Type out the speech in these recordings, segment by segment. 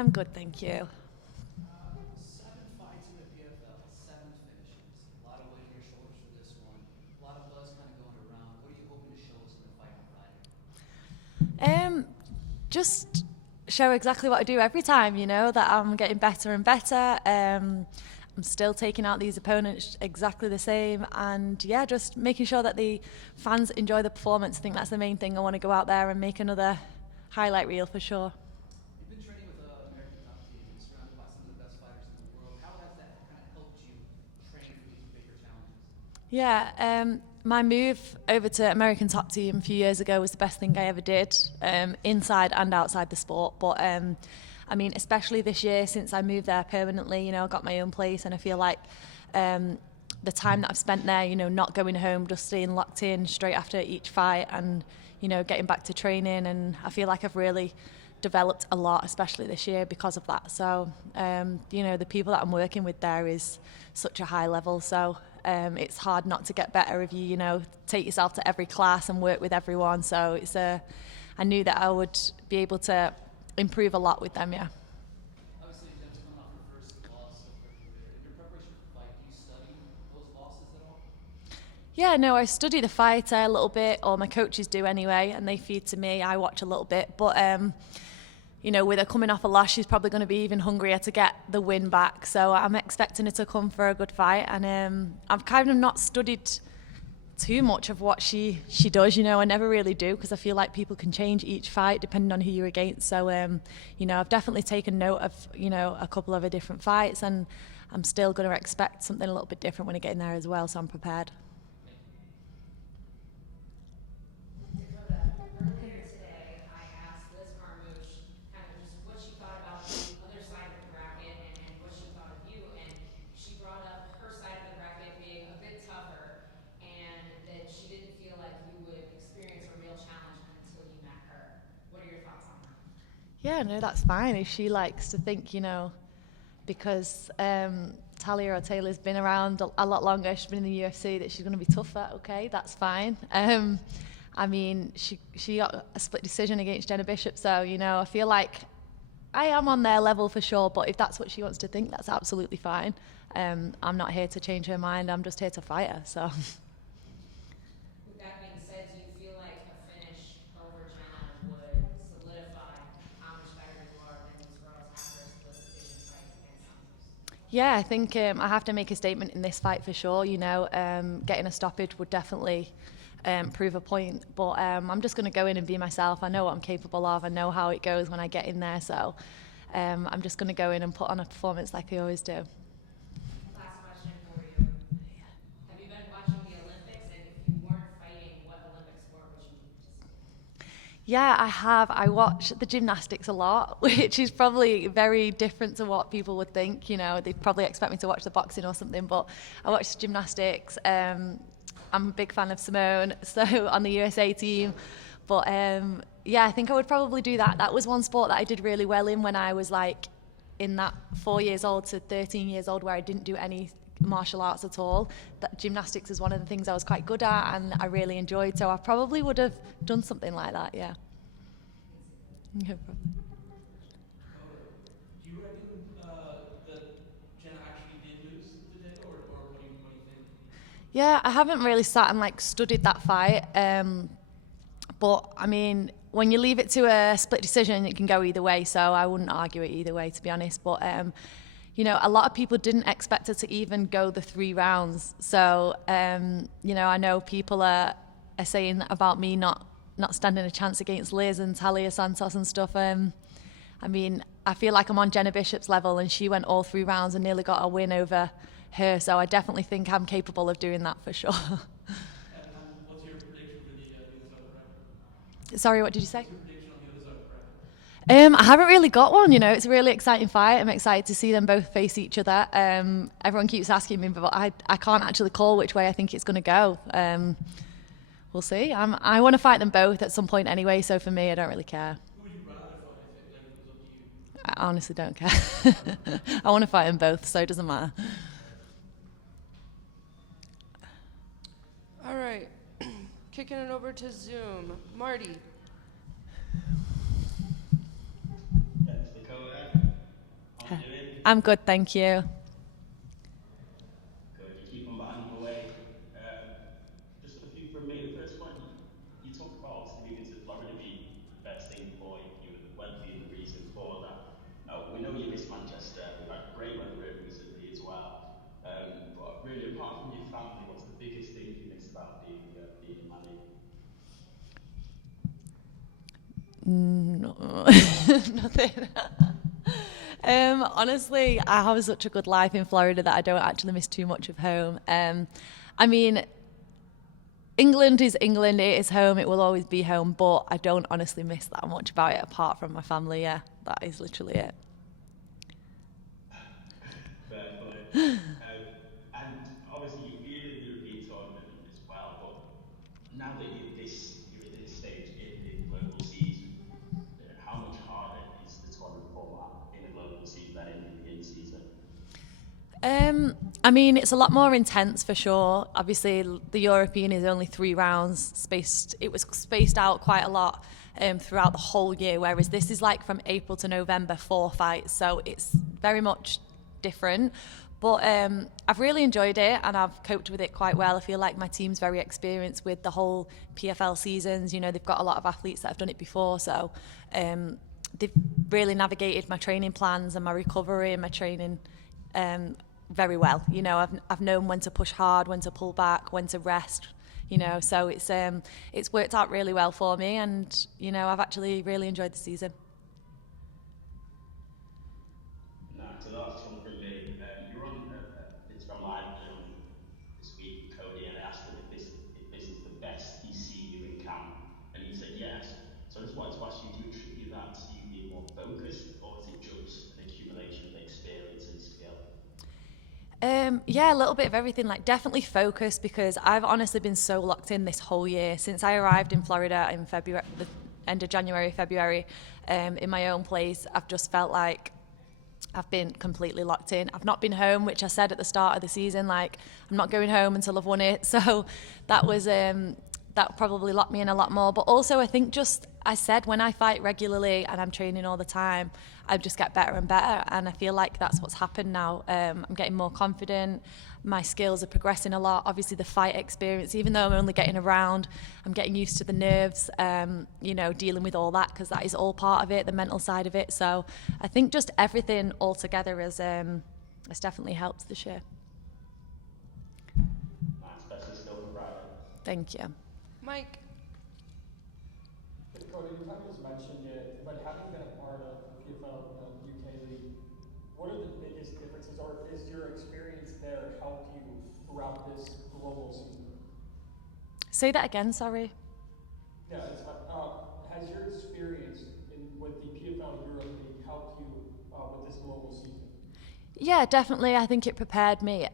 I'm good, thank you. 7 fights in the PFL, 7 finishes. A lot of weight on your shoulders for this one. A lot of buzz kind of going around. What are you hoping to show us in the fight on Friday? Just show exactly what I do every time, that I'm getting better and better. I'm still taking out these opponents exactly the same, and yeah, just making sure that the fans enjoy the performance. I think that's the main thing. I want to go out there and make another highlight reel for sure. You've been training with American top team and surrounded by some of the best fighters in the world. How has that kind of helped you train for these bigger challenges? Yeah, my move over to American Top Team a few years ago was the best thing I ever did, inside and outside the sport. But especially this year since I moved there permanently, I got my own place, and I feel like the time that I've spent there, not going home, just staying locked in straight after each fight, and getting back to training, and I feel like I've really developed a lot, especially this year because of that. So the people that I'm working with there is such a high level, so it's hard not to get better if you take yourself to every class and work with everyone. So I knew that I would be able to improve a lot with them. Yeah. Obviously, Jen's coming off her first loss of her career. In your preparation for the fight, do you study those losses at all? Yeah, no, I study the fighter a little bit, or my coaches do anyway, and they feed to me. I watch a little bit, but with her coming off a loss, she's probably going to be even hungrier to get the win back. So I'm expecting her to come for a good fight, and I've kind of not studied too much of what she does. I never really do, because I feel like people can change each fight depending on who you're against. So I've definitely taken note of a couple of her different fights, and I'm still going to expect something a little bit different when I get in there as well. So I'm prepared. Dakota, earlier today, I asked Liz Carmouche kind of just what she thought about the other side of the bracket and what she thought of you, and she brought up her side of the bracket being a bit tougher, and that she didn't feel like you would experience a real challenge until you met her. What are your thoughts on that? Yeah, no, that's fine. If she likes to think, because Talia or Taylor's been around a lot longer, she's been in the UFC, that she's going to be tougher, okay, that's fine. She got a split decision against Jenna Bishop, so, I feel like I am on their level for sure, but if that's what she wants to think, that's absolutely fine. I'm not here to change her mind, I'm just here to fight her, so. With that being said, do you feel like a finish over Jenna would solidify how much better you are than these girls after a split decision fight against Santos? Yeah, I think I have to make a statement in this fight for sure. Getting a stoppage would definitely prove a point, but I'm just going to go in and be myself. I know what I'm capable of. I know how it goes when I get in there, so I'm just going to go in and put on a performance like I always do. Last question for you. Have you been watching the Olympics? And if you weren't fighting, what Olympic sport would you be participating in? Yeah, I have. I watch the gymnastics a lot, which is probably very different to what people would think. They probably expect me to watch the boxing or something, but I watch gymnastics. I'm a big fan of Simone, so on the USA team. But I think I would probably do that. That was one sport that I did really well in when I was like in that 4 years old to 13 years old, where I didn't do any martial arts at all. That gymnastics is one of the things I was quite good at and I really enjoyed. So I probably would have done something like that, yeah. No problem. Do you reckon that Jenna actually did lose today, or what do you think? Yeah, I haven't really sat and studied that fight, but when you leave it to a split decision, it can go either way. So I wouldn't argue it either way, to be honest. But a lot of people didn't expect her to even go the 3 rounds. So I know people are saying about me not standing a chance against Liz and Talia Santos and stuff. I feel like I'm on Jenna Bishop's level, and she went all 3 rounds and nearly got a win over her. So I definitely think I'm capable of doing that for sure. And what's your prediction for the other side of the bracket? Sorry, what did you say? What's your prediction on the other side of the bracket? I haven't really got one. It's a really exciting fight. I'm excited to see them both face each other. Everyone keeps asking me, but I can't actually call which way I think it's going to go. We'll see. I want to fight them both at some point anyway, so for me, I don't really care. Who would you rather fight if it was up to you? I honestly don't care. I want to fight them both, so it doesn't matter. All right, kicking it over to Zoom. Marty. Thanks, Dakota. I'm good, thank you. Good. You keep on batting away. Just a few from me. The first one, you talk about obviously moving to Florida being the best thing for you and the weather being the reason for that. We know you miss Manchester. We've had great weather here recently as well. But really, apart from your family, what's the biggest thing you miss about being in Man U? No, nothing. Honestly, I have such a good life in Florida that I don't actually miss too much of home. I mean, England is England, it is home, it will always be home, but I don't honestly miss that much about it apart from my family, yeah. That is literally it. Fair play. And obviously you've been in the European tournament as well, but now that you're at this stage in the global season, how much harder is the tournament format in a global season than in the in-season? I mean, it's a lot more intense for sure. Obviously, the European is only 3 rounds, it was spaced out quite a lot throughout the whole year, whereas this is like from April to November, 4 fights, so it's very much different. But I've really enjoyed it and I've coped with it quite well. I feel like my team's very experienced with the whole PFL seasons. You know, they've got a lot of athletes that have done it before, so they've really navigated my training plans and my recovery and my training very well. You know, I've known when to push hard, when to pull back, when to rest. You know, so it's worked out really well for me, and you know, I've actually really enjoyed the season. No, so the last one from me. You were on Instagram Live earlier on this week with Cody, and I asked him if this is the best he's seen you in camp, and he said yes. So I just wanted to ask you, do you attribute that to you being more focused, or is it just an accumulation of experience and skill? Yeah, a little bit of everything, like definitely focus, because I've honestly been so locked in this whole year since I arrived in Florida in February, the end of January, February, in my own place. I've just felt like I've been completely locked in. I've not been home, which I said at the start of the season, like I'm not going home until I've won it. So that was that probably locked me in a lot more. But also I think just, I said, when I fight regularly and I'm training all the time, I just get better and better. And I feel like that's what's happened now. I'm getting more confident. My skills are progressing a lot. Obviously the fight experience, even though I'm only getting around, I'm getting used to the nerves, you know, dealing with all that, because that is all part of it, the mental side of it. So I think just everything all together has definitely helped this year. Nice, best of skill for Friday. Thank you. Mike. Dakota, you kind of just mentioned it, but having been a part of the PFL, UK League, what are the biggest differences, or is your experience there helped you throughout this global season? Say that again, sorry. Yeah, it's has your experience with the PFL Europe League helped you with this global season? Yeah, definitely. I think it prepared me.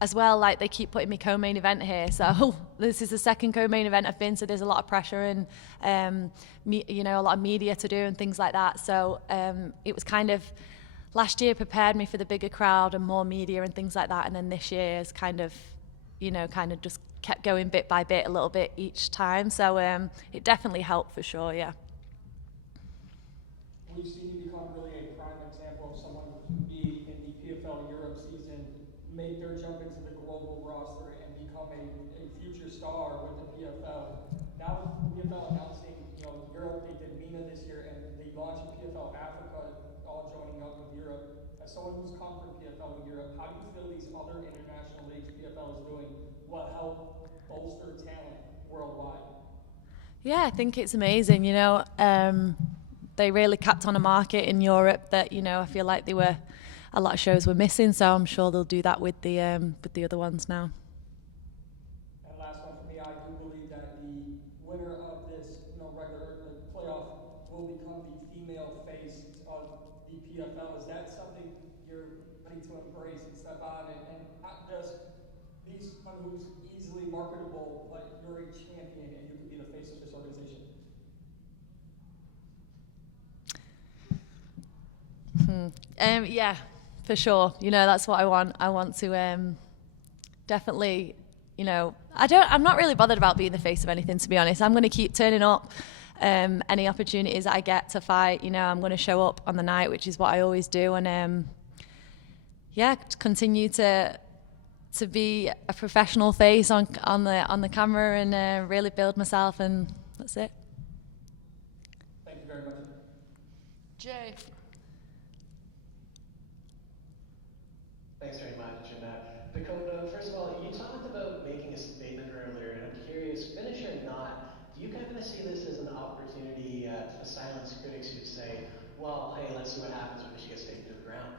As well, like they keep putting me co-main event here, so this is the second co-main event I've been, so there's a lot of pressure and you know, a lot of media to do and things like that. So it was kind of, last year prepared me for the bigger crowd and more media and things like that, and then this year is kind of, you know, kind of just kept going bit by bit a little bit each time. So it definitely helped for sure, yeah. We've seen you become really a prime example of someone who can be in the PFL Europe season, make their jump into the global roster, and become a future star with the PFL. Now with the PFL announcing, you know, Europe, they did MENA this year, and they launched PFL Africa, all joining up with Europe. As someone who's come from PFL Europe, how do you feel these other international leagues PFL is doing will help bolster talent worldwide? Yeah, I think it's amazing, you know. They really capped on a market in Europe that, you know, I feel like a lot of shows were missing, so I'm sure they'll do that with the other ones now. And last one for me, I do believe that the winner of this, you know, regular playoff will become the female face of the PFL. Is that something you're ready to embrace and step on, and not just be someone who's easily marketable, but you're a champion and you can be the face of this organization? Yeah, for sure. You know, that's what I want. I want to definitely, you know, I'm not really bothered about being the face of anything, to be honest. I'm going to keep turning up. any opportunities I get to fight, you know, I'm going to show up on the night, which is what I always do, and continue to be a professional face on the camera, and really build myself, and that's it. Thank you very much. Jay. Thanks very much. And Dakota, first of all, you talked about making a statement earlier, and I'm curious, finish or not, do you kind of see this as an opportunity to silence critics who say, well, hey, let's see what happens when she gets taken to the ground?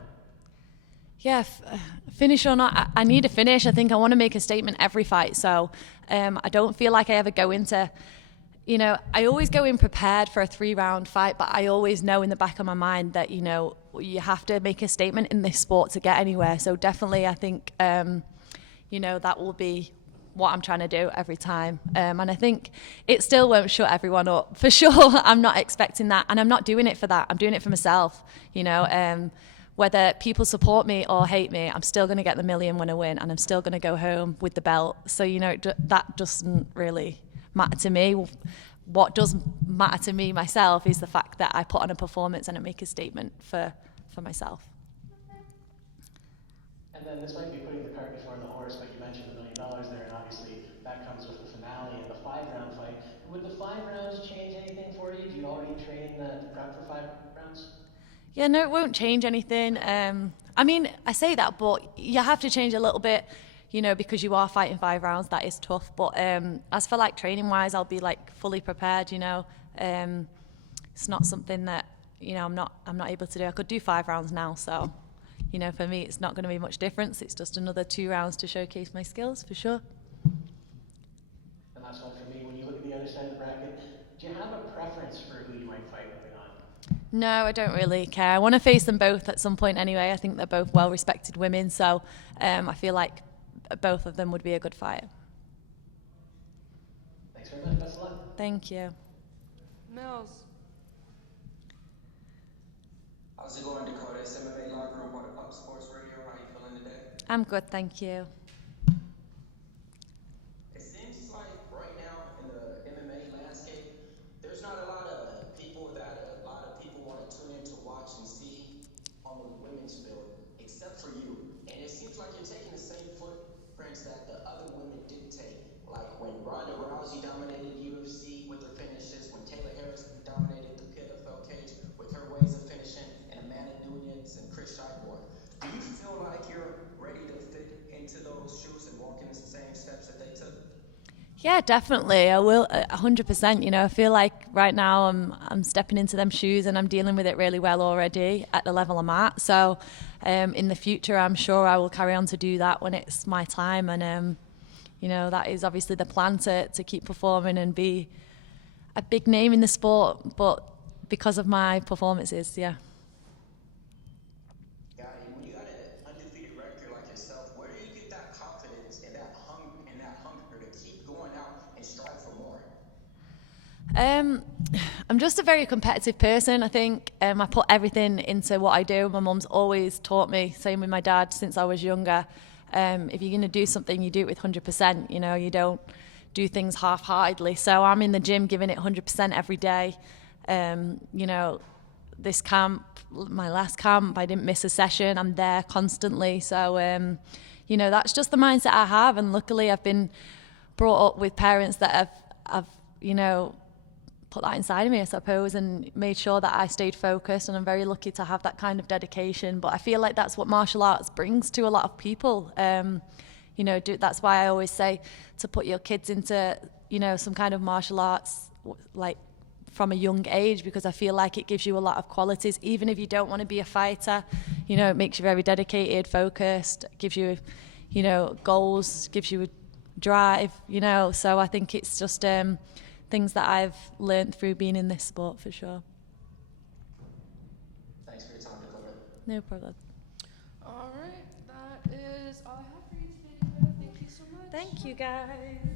Yeah, finish or not, I need a finish. I think I want to make a statement every fight. So I don't feel like I ever go into, you know, I always go in prepared for a 3-round fight, but I always know in the back of my mind that, you know, you have to make a statement in this sport to get anywhere. So definitely I think, you know, that will be what I'm trying to do every time. And I think it still won't shut everyone up. For sure, I'm not expecting that. And I'm not doing it for that. I'm doing it for myself, you know. Whether people support me or hate me, I'm still going to get the million when I win, and I'm still going to go home with the belt. So, you know, that doesn't really matter to me. What does matter to me myself is the fact that I put on a performance and I make a statement for myself. And then this might be putting the cart before the horse, but you mentioned $1 million there, and obviously that comes with the finale and the 5-round fight. Would the 5 rounds change anything for you? Do you already train to prep for 5 rounds? Yeah, no, it won't change anything. I mean, I say that, but you have to change a little bit, you know, because you are fighting 5 rounds. That is tough. But as for like training wise, I'll be like fully prepared. You know, it's not something that, you know, I'm not able to do. I could do 5 rounds now, so, you know, for me, it's not going to be much difference. It's just another 2 rounds to showcase my skills, for sure. And last one for me. When you look at the other side of the bracket, do you have a preference for who you might fight moving on? No, I don't really care. I want to face them both at some point anyway. I think they're both well-respected women, so I feel like both of them would be a good fight. Thanks very much. Best of luck. Thank you. Mills. How's it going, Dakota? It's MMA Locker Room on Sports Radio. How are you feeling today? I'm good, thank you. It seems like right now in the MMA landscape, there's not a lot of people that a lot of people want to tune in to watch and see on the women's field, except for you. And it seems like you're taking the same footprints that the other women did take. Like when Ronda Rousey dominated UFC with her finishes, when Taylor Harris dominated the PFL cage with her ways of finishing, and Amanda Nunes and Chris Cyborg. Do you feel like you're ready to fit into those shoes and walk in the same steps that they took? Yeah, definitely. I will 100%. You know, I feel like right now I'm stepping into them shoes and I'm dealing with it really well already at the level I'm at. So in the future, I'm sure I will carry on to do that when it's my time. And, you know, that is obviously the plan to keep performing and be a big name in the sport. But because of my performances, yeah. When you got an undefeated record like yourself, where do you get that confidence and that hunger to keep going out and strive for more? I'm just a very competitive person. I think I put everything into what I do. My mum's always taught me, same with my dad since I was younger. If you're going to do something, you do it with 100%. You know, you don't do things half-heartedly. So I'm in the gym giving it 100% every day. You know, this camp, my last camp, I didn't miss a session. I'm there constantly. So, you know, that's just the mindset I have. And luckily I've been brought up with parents that have you know, put that inside of me, I suppose, and made sure that I stayed focused. And I'm very lucky to have that kind of dedication. But I feel like that's what martial arts brings to a lot of people. You know, that's why I always say to put your kids into, you know, some kind of martial arts, like from a young age, because I feel like it gives you a lot of qualities. Even if you don't want to be a fighter, you know, it makes you very dedicated, focused, gives you, you know, goals, gives you a drive, you know. So I think it's just things that I've learned through being in this sport, for sure. Thanks for your time, Dakota. No problem. All right, that is all I have for you today, Dakota. Thank you so much. Thank you, guys.